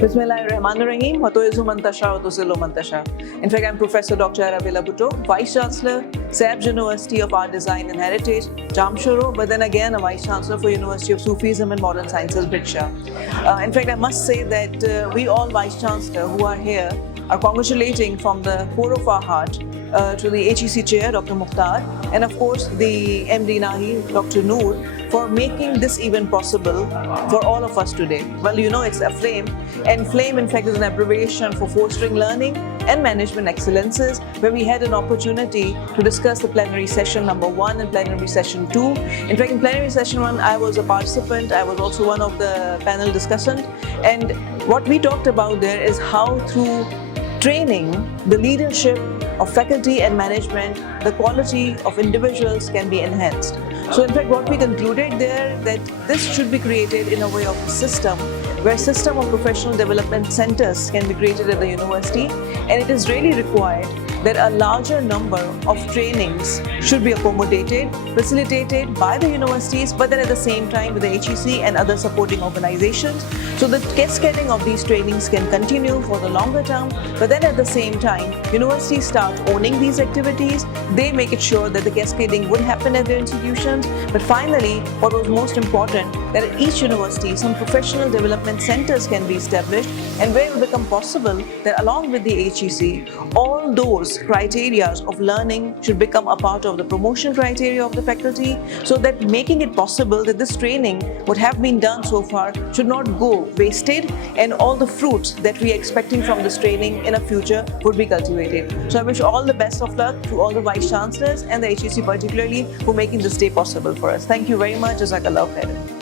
Bismillahirrahmanirrahim. Hatoizu mantasha, hatozilu mantasha. In fact, I'm Professor Dr. Arabella Bhutto, Vice Chancellor, SABS University of Art, Design and Heritage, Jamshoro, but then again a Vice Chancellor for University of Sufism and Modern Sciences, Bhiksha. In fact, I must say that we all Vice Chancellor who are here are congratulating from the core of our heart to the HEC Chair, Dr. Mukhtar, and of course the MD Nahi, Dr. Noor, for making this event possible for all of us today. Well, you know, it's a FLAME, and FLAME in fact is an abbreviation for Fostering Learning and Management Excellences, where we had an opportunity to discuss the plenary session number 1 and plenary session 2. In fact, in plenary session 1, I was a participant, I was also one of the panel discussant, and what we talked about there is how through training the leadership of faculty and management, the quality of individuals can be enhanced. So in fact, what we concluded there that this should be created in a way of a system where system of professional development centers can be created at the university, and it is really required that a larger number of trainings should be accommodated, facilitated by the universities, but then at the same time with the HEC and other supporting organizations, so the cascading of these trainings can continue for the longer term, but then at the same time, universities start owning these activities, they make it sure that the cascading would happen at their institutions, but finally, what was most important, that at each university, some professional development centers can be established, and where it will become possible that along with the HEC, all those criteria of learning should become a part of the promotion criteria of the faculty, so that making it possible that this training, what have been done so far, should not go wasted, and all the fruits that we are expecting from this training in a future would be cultivated. So I wish all the best of luck to all the Vice Chancellors and the HEC particularly for making this day possible for us. Thank you very much. Jazakallah khairan.